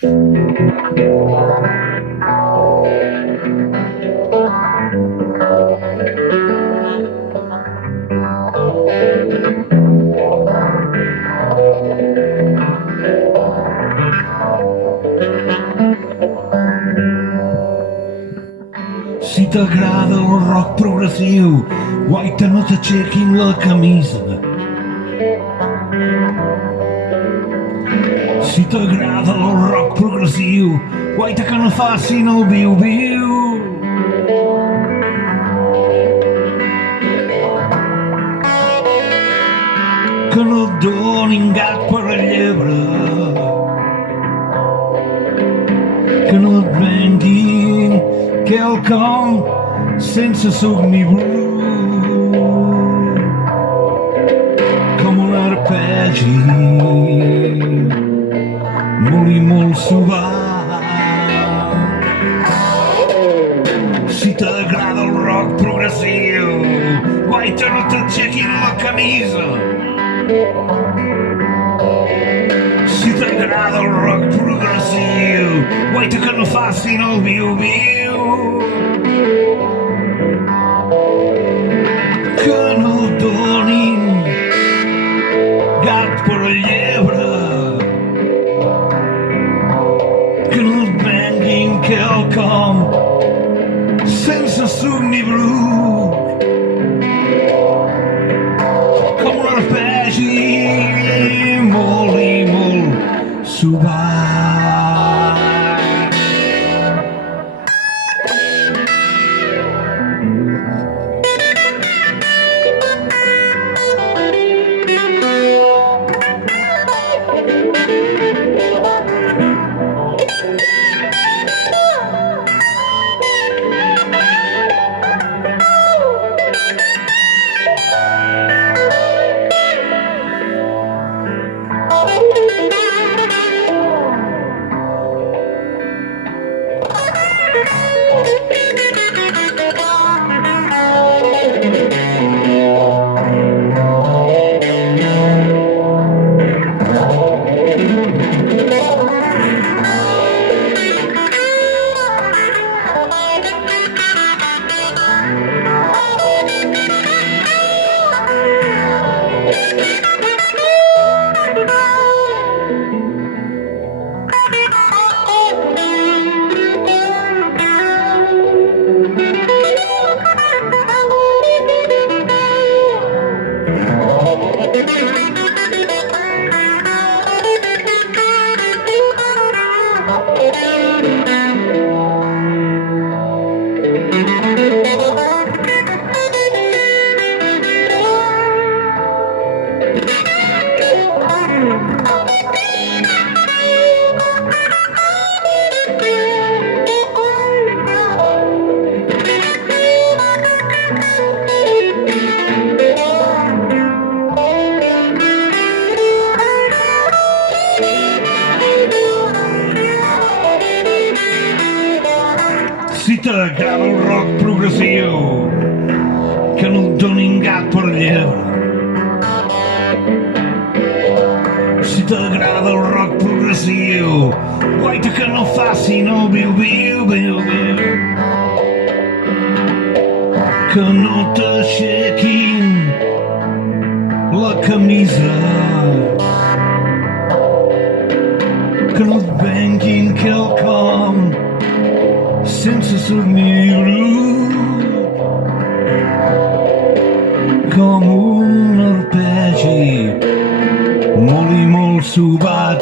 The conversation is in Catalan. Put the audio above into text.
Si t'agrada el rock progressiu, guaita, no t'aixequin la camisa. Si t'agrada el rock progressiu, guaita, que no facin el viu-viu. Que no et donin gat per llebre, que no et venguin quelcom sense suc ni bru, com un arpegi molt i molt suau. Si t'agrada el rock progressiu, guaita, no t'aixequin la camisa. Si t'agrada el rock progressiu, guaita, que no facin el viu-viu. Que no et donin gat per llebre, que no et venguin quelcom sense suc ni bruc, com un arpegi molt i molt suau. Si t'agrada el rock progressiu, que no et donin gat per llebre. Si t'agrada el rock progressiu, guaita, que no facin el viu-viu, viu-viu. Que no t'aixequin la camisa, que no et venguin quelcom sense suc ni bruc, com un arpegi molt i molt subat.